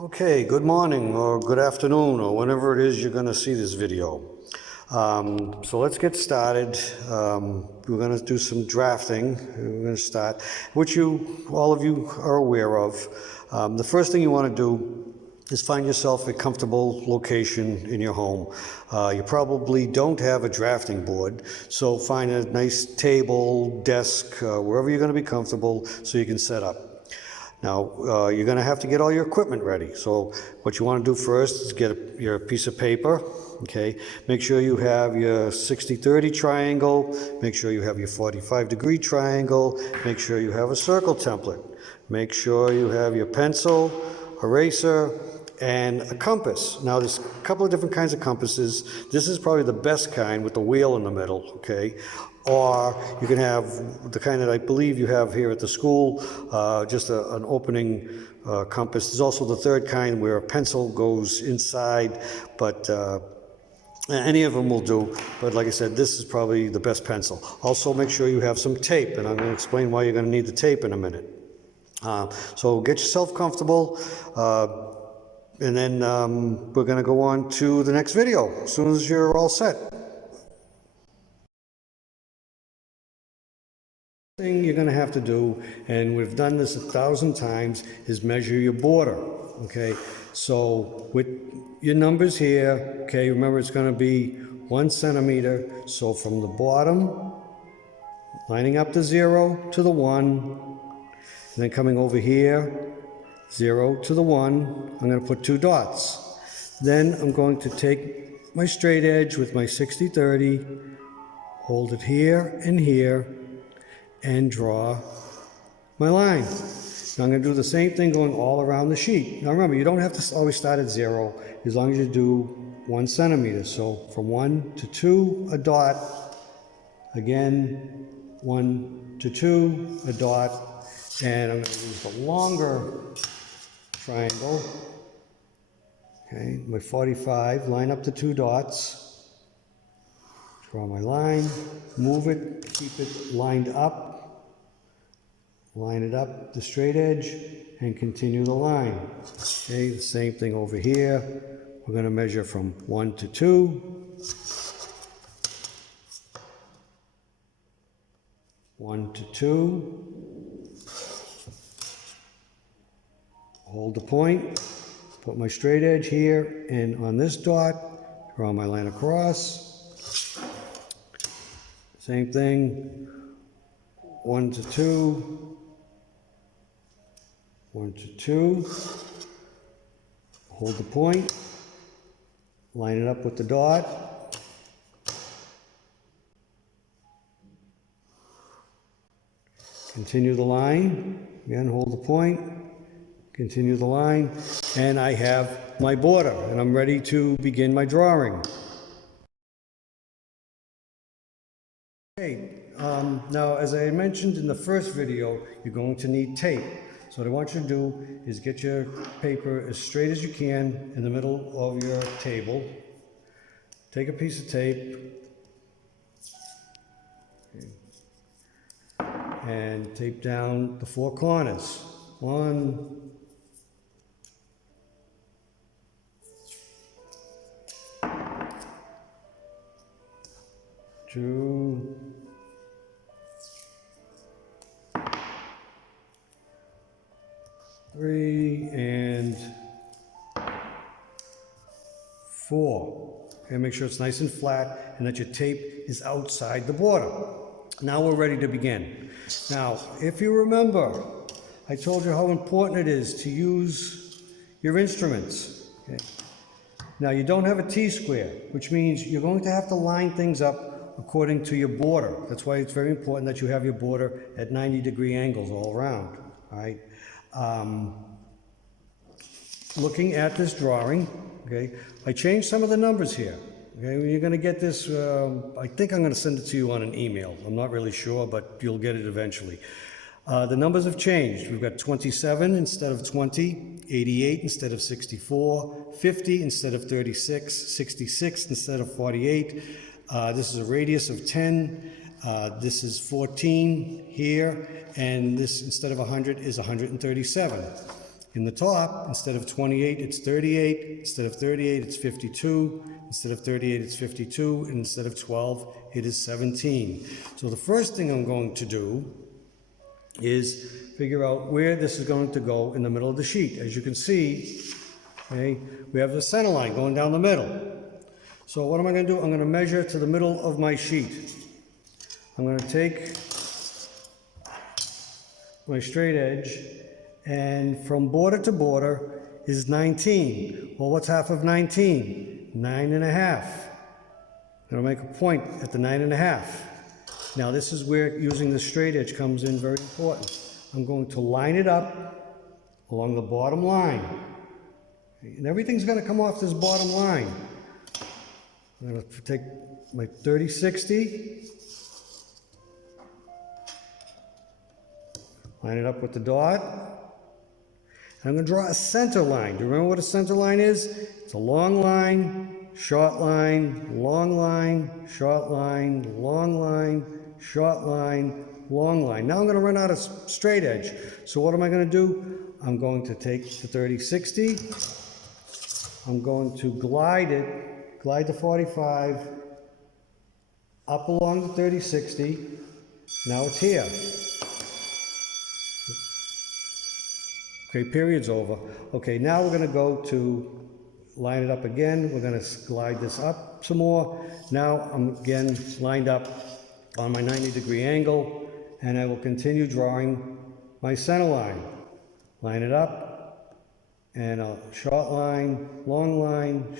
Okay, good morning or good afternoon or whenever it is you're going to see this video. So let's get started. We're going to do some drafting. We're going to start, which all of you are aware of. The first thing you want to do is find yourself a comfortable location in your home. You probably don't have a drafting board, so find a nice table, desk, wherever you're going to be comfortable so you can set up. Now, you're going to have to get all your equipment ready. So what you want to do first is get your piece of paper, okay? Make sure you have your 60-30 triangle. Make sure you have your 45-degree triangle. Make sure you have a circle template. Make sure you have your pencil, eraser, and a compass. Now, there's a couple of different kinds of compasses. This is probably the best kind with the wheel in the middle, okay? Or you can have the kind that I believe you have here at the school, just an opening compass. There's also the third kind where a pencil goes inside, but any of them will do. But like I said, this is probably the best pencil. Also, make sure you have some tape, and I'm going to explain why you're going to need the tape in a minute. So get yourself comfortable, and then we're going to go on to the next video as soon as you're all set. Thing you're going to have to do, and we've done this 1,000 times, is measure your border. Okay, so with your numbers here, okay, remember it's going to be 1 centimeter. So from the bottom, lining up the 0 to the 1, and then coming over here, 0 to the 1, I'm going to put 2 dots. Then I'm going to take my straight edge with my 60-30, hold it here and here, and draw my line. Now I'm going to do the same thing going all around the sheet. Now remember, you don't have to always start at 0 as long as you do 1 centimeter. So from 1 to 2, a dot. Again, 1 to 2, a dot. And I'm going to use the longer triangle. Okay, my 45, line up the 2 dots. Draw my line, move it, keep it lined up. Line it up the straight edge and continue the line. Okay, the same thing over here. We're going to measure from 1 to 2. 1 to 2. Hold the point. Put my straight edge here, and on this dot, draw my line across. Same thing. 1 to 2. 1 to 2, hold the point, line it up with the dot, continue the line, again hold the point, continue the line, and I have my border, and I'm ready to begin my drawing. Okay, now as I mentioned in the first video, you're going to need tape. So what I want you to do is get your paper as straight as you can in the middle of your table. Take a piece of tape and tape down the 4 corners. 1, 2, 3, and 4. And make sure it's nice and flat and that your tape is outside the border. Now we're ready to begin. Now, if you remember, I told you how important it is to use your instruments. Okay. Now, you don't have a T-square, which means you're going to have to line things up according to your border. That's why it's very important that you have your border at 90-degree angles all around. All right. Looking at this drawing, okay, I changed some of the numbers here. Okay, you're going to get this, I think I'm going to send it to you on an email. I'm not really sure, but you'll get it eventually. The numbers have changed. We've got 27 instead of 20, 88 instead of 64, 50 instead of 36, 66 instead of 48. This is a radius of 10. This is 14 here, and this, instead of 100, is 137. In the top, instead of 28, it's 38. Instead of 38, it's 52. Instead of 38, it's 52. And instead of 12, it is 17. So the first thing I'm going to do is figure out where this is going to go in the middle of the sheet. As you can see, okay, we have the center line going down the middle. So what am I going to do? I'm going to measure to the middle of my sheet. I'm going to take my straight edge, and from border to border is 19. Well, what's half of 19? 9.5. I'm going to make a point at the 9.5. Now this is where using the straight edge comes in very important. I'm going to line it up along the bottom line. And everything's going to come off this bottom line. I'm going to take my 30/60, line it up with the dot. I'm going to draw a center line. Do you remember what a center line is? It's a long line, short line, long line, short line, long line, short line, long line. Now I'm going to run out of straight edge. So what am I going to do? I'm going to take the 30/60. I'm going to glide the 45 up along the 30/60. Now it's here. Okay, period's over. Okay, now we're going to go to line it up again. We're going to glide this up some more. Now I'm again lined up on my 90-degree angle, and I will continue drawing my center line. Line it up, and a short line,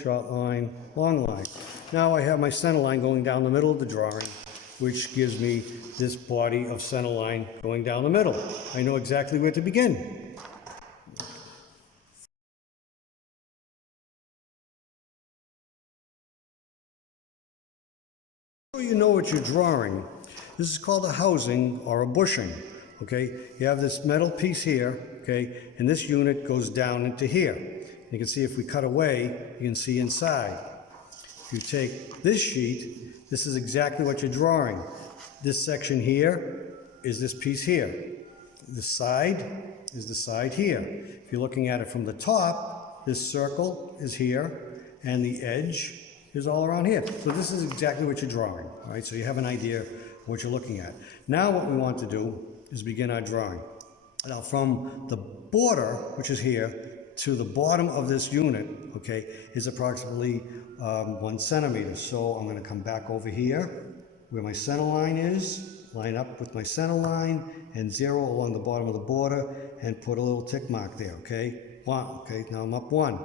short line, long line. Now I have my center line going down the middle of the drawing, which gives me this body of center line going down the middle. I know exactly where to begin. So you know what you're drawing. This is called a housing or a bushing. Okay, you have this metal piece here, okay, and this unit goes down into here. You can see if we cut away, you can see inside. If you take this sheet, this is exactly what you're drawing. This section here is this piece here. The side is the side here. If you're looking at it from the top, this circle is here, and the edge is all around here. So this is exactly what you're drawing, all right? So you have an idea of what you're looking at. Now what we want to do is begin our drawing. Now from the border, which is here, to the bottom of this unit, okay, is approximately 1 centimeter. So I'm going to come back over here where my center line is, line up with my center line, and 0 along the bottom of the border, and put a little tick mark there, okay? 1, okay, now I'm up 1.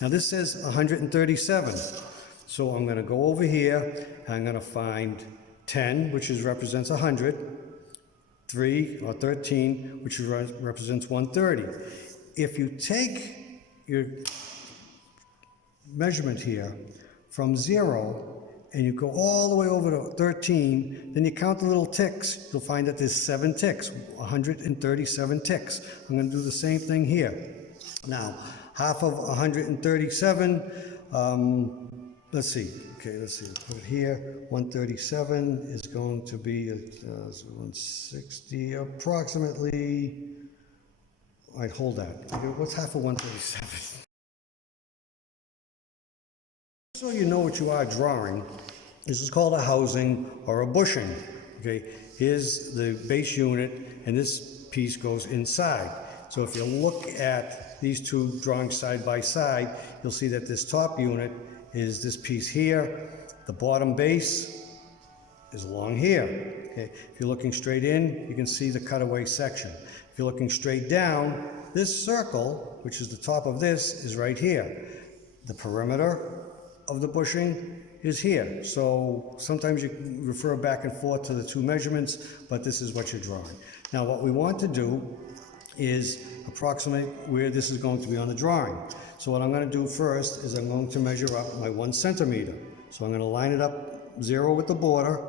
Now this says 137. So I'm going to go over here, and I'm going to find 10, which represents 100, 3 or 13, which represents 130. If you take your measurement here from 0 and you go all the way over to 13, then you count the little ticks, you'll find that there's 7 ticks, 137 ticks. I'm going to do the same thing here. Now, half of 137, let's see. Okay, let's see. Put it here. 137 is going to be 160 approximately. All right, hold that. What's half of 137? So you know what you are drawing. This is called a housing or a bushing. Okay, here's the base unit, and this piece goes inside. So if you look at these two drawings side by side, you'll see that this top unit is this piece here. The bottom base is along here. Okay. If you're looking straight in, you can see the cutaway section. If you're looking straight down, this circle, which is the top of this, is right here. The perimeter of the bushing is here. So sometimes you refer back and forth to the two measurements, but this is what you're drawing. Now what we want to do is approximate where this is going to be on the drawing. So what I'm going to do first is I'm going to measure up my 1 centimeter. So I'm going to line it up 0 with the border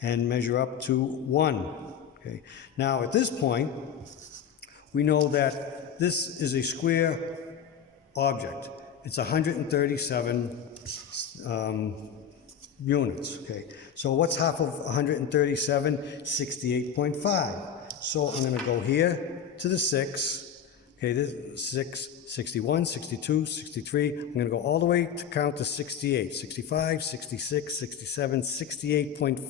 and measure up to 1. Okay. Now at this point, we know that this is a square object. It's 137 units. Okay. So what's half of 137? 68.5. So I'm going to go here to the 6. Okay, this is 6, 61, 62, 63. I'm going to go all the way to count to 68, 65, 66, 67, 68.5.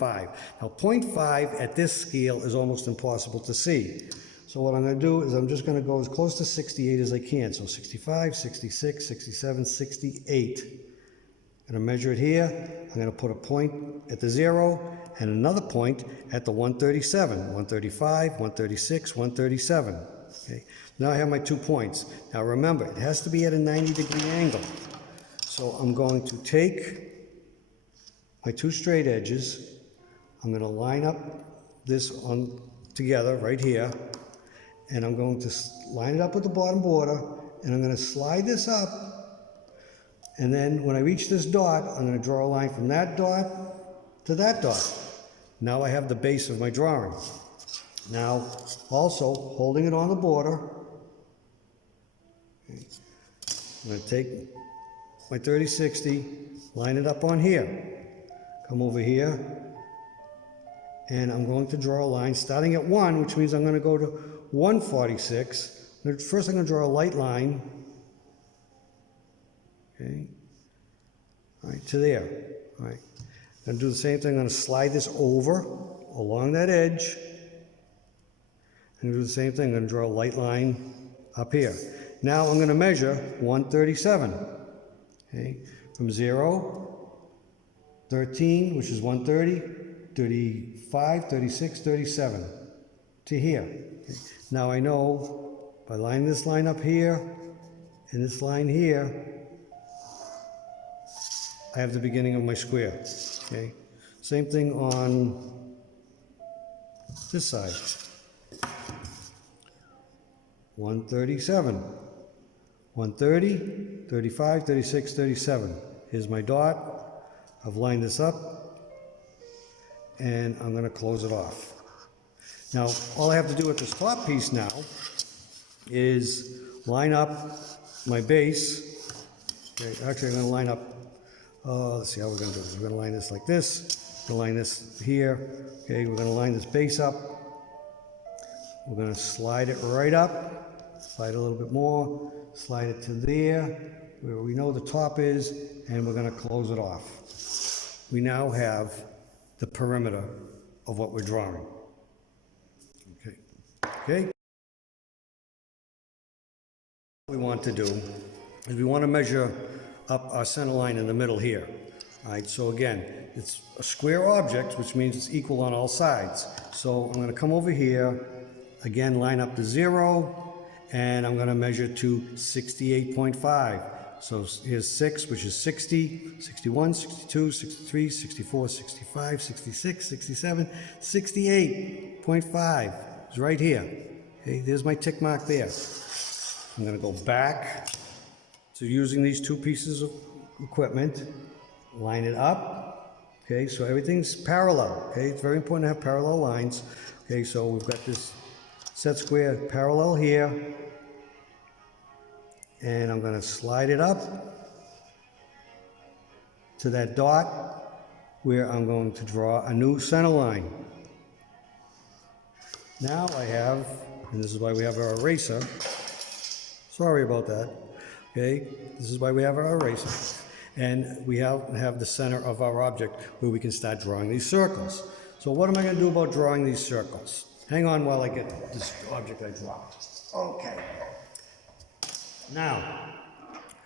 Now, 0.5 at this scale is almost impossible to see. So what I'm going to do is I'm just going to go as close to 68 as I can. So 65, 66, 67, 68. I'm going to measure it here. I'm going to put a point at the 0 and another point at the 137, 135, 136, 137. Okay. Now I have my 2 points. Now remember, it has to be at a 90-degree angle. So I'm going to take my 2 straight edges. I'm going to line up this on together right here. And I'm going to line it up with the bottom border. And I'm going to slide this up. And then when I reach this dot, I'm going to draw a line from that dot to that dot. Now I have the base of my drawing. Now, also, holding it on the border, okay, I'm going to take my 30-60, line it up on here, come over here, and I'm going to draw a line starting at 1, which means I'm going to go to 146. First I'm going to draw a light line, okay, all right, to there. All right. I'm going to do the same thing. I'm going to slide this over along that edge. I'm going to do the same thing. I'm going to draw a light line up here. Now I'm going to measure 137. Okay, from 0, 13, which is 130, 35, 36, 37, to here. Okay. Now I know by lining this line up here and this line here, I have the beginning of my square. Okay, same thing on this side. 137, 130, 35, 36, 37. Here's my dot. I've lined this up, and I'm going to close it off. Now, all I have to do with this top piece now is line up my base. Okay, actually, I'm going to line up, let's see how we're going to do this. We're going to line this like this. We're going to line this here. Okay, we're going to line this base up. We're going to slide it right up. Slide a little bit more, slide it to there, where we know the top is, and we're going to close it off. We now have the perimeter of what we're drawing. Okay. Okay. What we want to do is we want to measure up our center line in the middle here. All right, so again, it's a square object, which means it's equal on all sides. So I'm going to come over here, again, line up to 0, and I'm going to measure to 68.5. So here's 6, which is 60, 61, 62, 63, 64, 65, 66, 67, 68.5. It's right here. Okay, there's my tick mark there. I'm going to go back to using these 2 pieces of equipment, line it up. Okay, so everything's parallel. Okay, it's very important to have parallel lines. Okay, so we've got this set square parallel here, and I'm going to slide it up to that dot where I'm going to draw a new center line. Now I have, and this is why we have our eraser, sorry about that, okay, this is why we have our eraser, and we have the center of our object where we can start drawing these circles. So what am I going to do about drawing these circles? Hang on while I get this object I dropped. Okay. Now,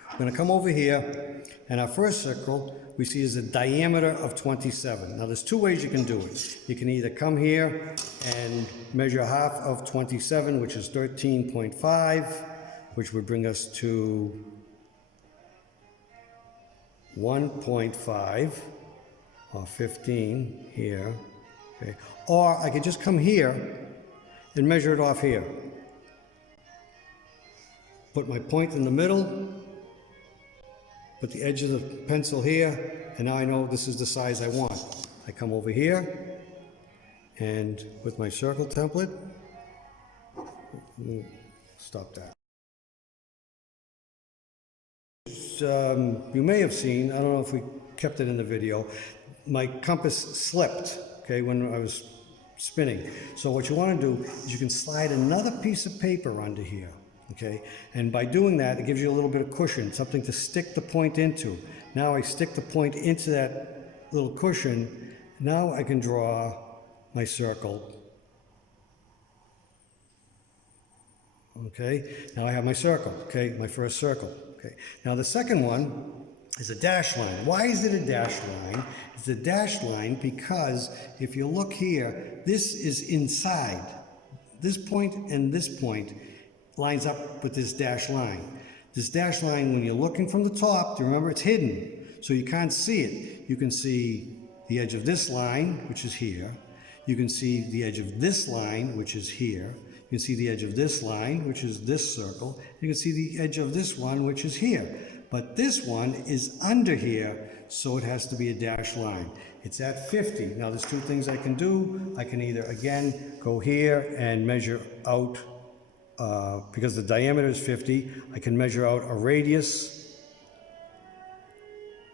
I'm going to come over here, and our first circle we see is a diameter of 27. Now, there's 2 ways you can do it. You can either come here and measure half of 27, which is 13.5, which would bring us to 1.5, or 15 here. Okay. Or I could just come here and measure it off here. Put my point in the middle, put the edge of the pencil here, and now I know this is the size I want. I come over here, and with my circle template, stop that. You may have seen, I don't know if we kept it in the video, my compass slipped, okay, when I was spinning. So what you want to do is you can slide another piece of paper under here, Okay, and by doing that, it gives you a little bit of cushion, something to stick the point into. Now I stick the point into that little cushion. Now I can draw my circle. Okay, now I have my circle, okay, my first circle. Okay, now the second one is a dashed line. Why is it a dashed line? It's a dashed line because if you look here, this is inside. This point and this point lines up with this dashed line. This dashed line, when you're looking from the top, do you remember it's hidden, so you can't see it. You can see the edge of this line, which is here. You can see the edge of this line, which is here. You can see the edge of this line, which is this circle. You can see the edge of this one, which is here. But this one is under here, so it has to be a dashed line. It's at 50. Now there's two things I can do. I can either, again, go here and measure out, because the diameter is 50, I can measure out a radius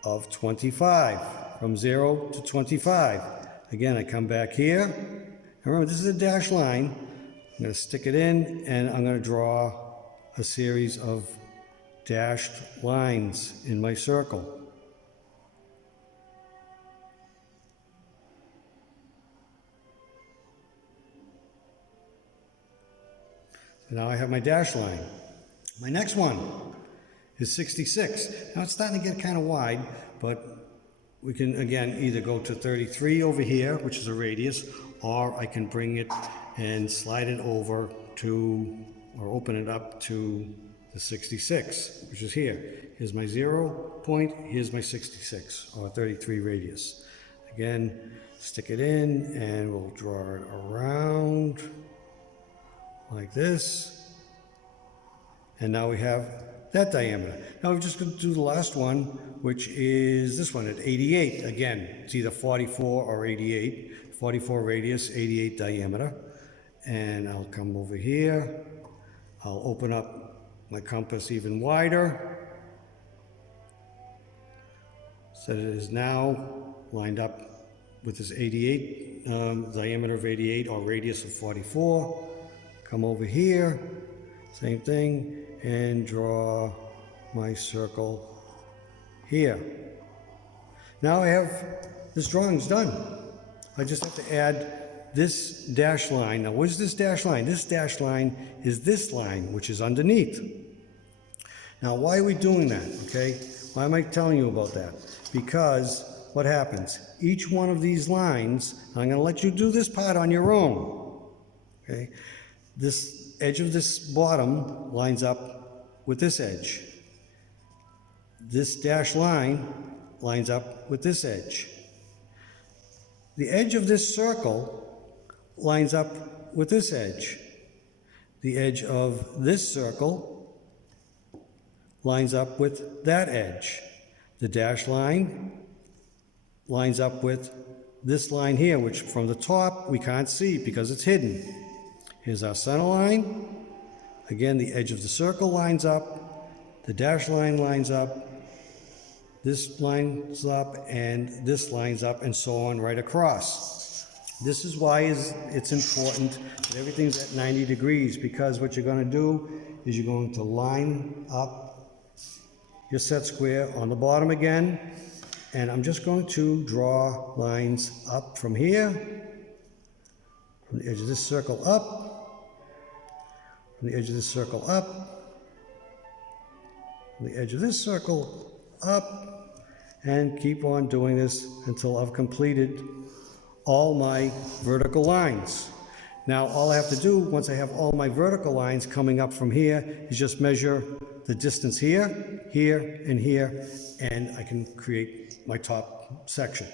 of 25, from 0 to 25. Again, I come back here. Remember, this is a dashed line. I'm going to stick it in, and I'm going to draw a series of dashed lines in my circle. So now I have my dashed line. My next one is 66. Now it's starting to get kind of wide, but we can, again, either go to 33 over here, which is a radius, or I can bring it and slide it over to, or open it up to the 66, which is here. Here's my 0 point, here's my 66, or 33 radius. Again, stick it in, and we'll draw it around like this. And now we have that diameter. Now we're just going to do the last one, which is this one at 88. Again, it's either 44 or 88. 44 radius, 88 diameter. And I'll come over here. I'll open up my compass even wider. So that it is now lined up with this 88, diameter of 88 or radius of 44. Come over here, same thing, and draw my circle here. Now I have this drawing's done. I just have to add this dashed line. Now what is this dashed line? This dashed line is this line, which is underneath. Now why are we doing that, okay? Why am I telling you about that? Because what happens? Each one of these lines, I'm going to let you do this part on your own, okay? This edge of this bottom lines up with this edge. This dashed line lines up with this edge. The edge of this circle lines up with this edge. The edge of this circle lines up with that edge. The dashed line lines up with this line here, which from the top we can't see because it's hidden. Here's our center line. Again, the edge of the circle lines up, the dashed line lines up, this lines up, and this lines up, and so on right across. This is why it's important that everything's at 90 degrees, because what you're going to do is you're going to line up your set square on the bottom again, and I'm just going to draw lines up from here, from the edge of this circle up, from the edge of this circle up, from the edge of this circle up, and keep on doing this until I've completed all my vertical lines. Now all I have to do, once I have all my vertical lines coming up from here, is just measure the distance here, here, and here, and I can create my top section.